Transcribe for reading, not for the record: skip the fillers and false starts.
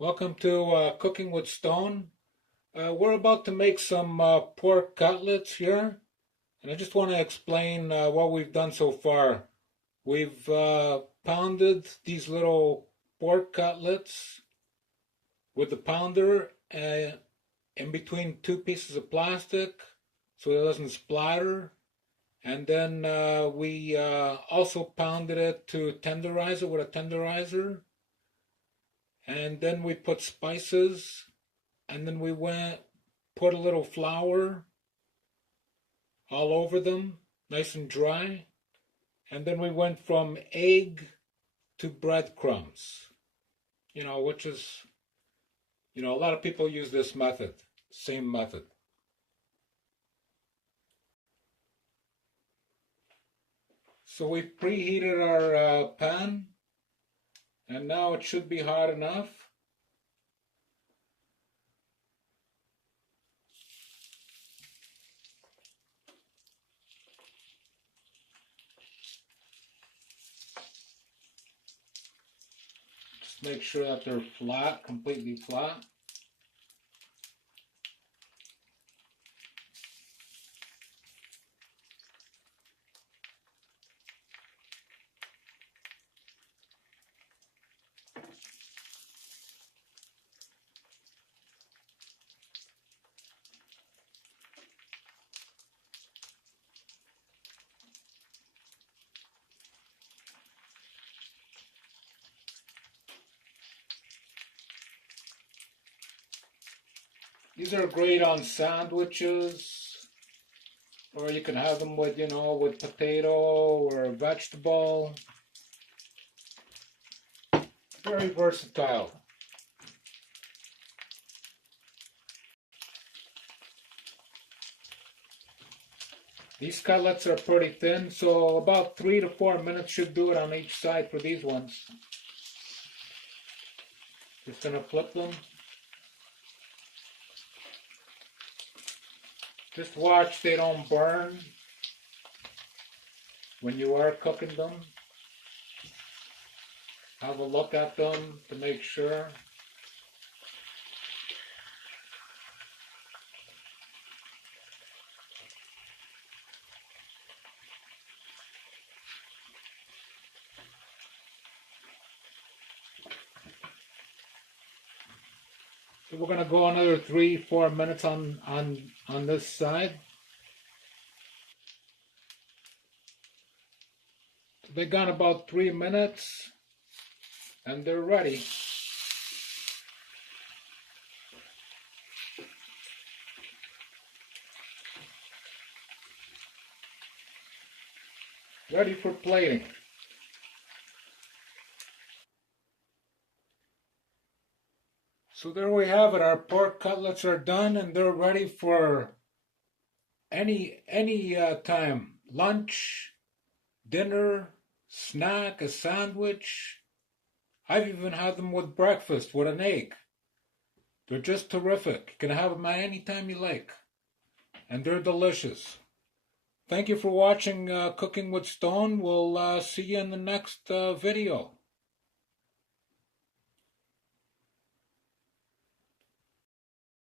Welcome to Cooking with Stone. We're about to make some pork cutlets here, and I just want to explain what we've done so far. We've pounded these little pork cutlets with the pounder in between two pieces of plastic so it doesn't splatter. And then we also pounded it to tenderize it with a tenderizer. And then we put spices, and then we put a little flour all over them, nice and dry. And then we went from egg to breadcrumbs, which is, a lot of people use this method, same method. So we've preheated our pan. And now it should be hot enough. Just make sure that they're flat, completely flat. These are great on sandwiches, or you can have them with, with potato or vegetable. Very versatile. These cutlets are pretty thin, so about 3 to 4 minutes should do it on each side for these ones. Just gonna flip them. Just watch they don't burn when you are cooking them. Have a look at them to make sure. So we're going to go another 3-4 minutes on this side. So they got about 3 minutes and they're ready. Ready for plating. So there we have it. Our pork cutlets are done and they're ready for any time. Lunch, dinner, snack, a sandwich. I've even had them with breakfast with an egg. They're just terrific. You can have them any time you like. And they're delicious. Thank you for watching Cooking with Stone. We'll see you in the next video.